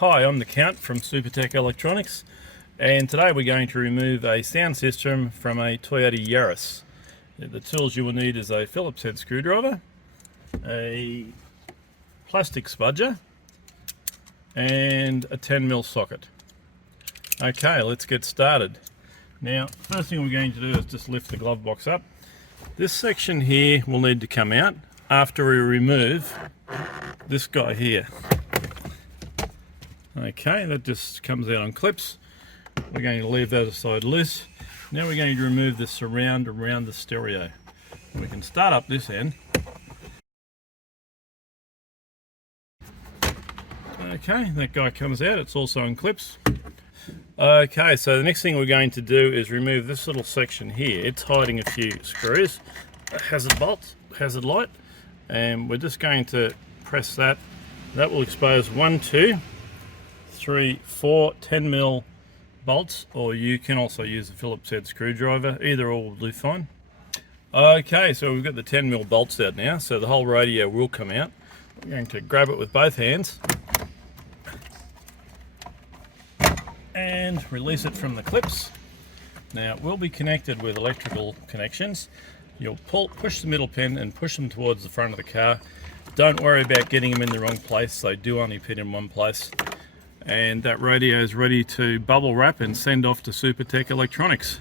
Hi, I'm the Count from Supertech Electronics, and today we're going to remove a sound system from a Toyota Yaris. The tools you will need is a Phillips head screwdriver, a plastic spudger, and a 10mm socket. Okay, let's get started. Now, first thing we're going to do is just lift the glove box up. This section here will need to come out after we remove this guy here. Okay, that just comes out on clips. We're going to leave that aside loose. Now we're going to remove the surround around the stereo. We can start up this end. Okay, that guy comes out, it's also on clips. Okay, so the next thing we're going to do is remove this little section here. It's hiding a few screws, a hazard bolt, hazard light, and we're just going to press that. That will expose 1, 2, 3, 4 10mm bolts, or you can also use a Phillips head screwdriver. Either or will do fine. Okay, so we've got the 10mm bolts out now, so the whole radio will come out. We're going to grab it with both hands and release it from the clips. Now it will be connected with electrical connections. You'll push the middle pin and push them towards the front of the car. Don't worry about getting them in the wrong place, they do only fit in one place. And that radio is ready to bubble wrap and send off to Supertech Electronics.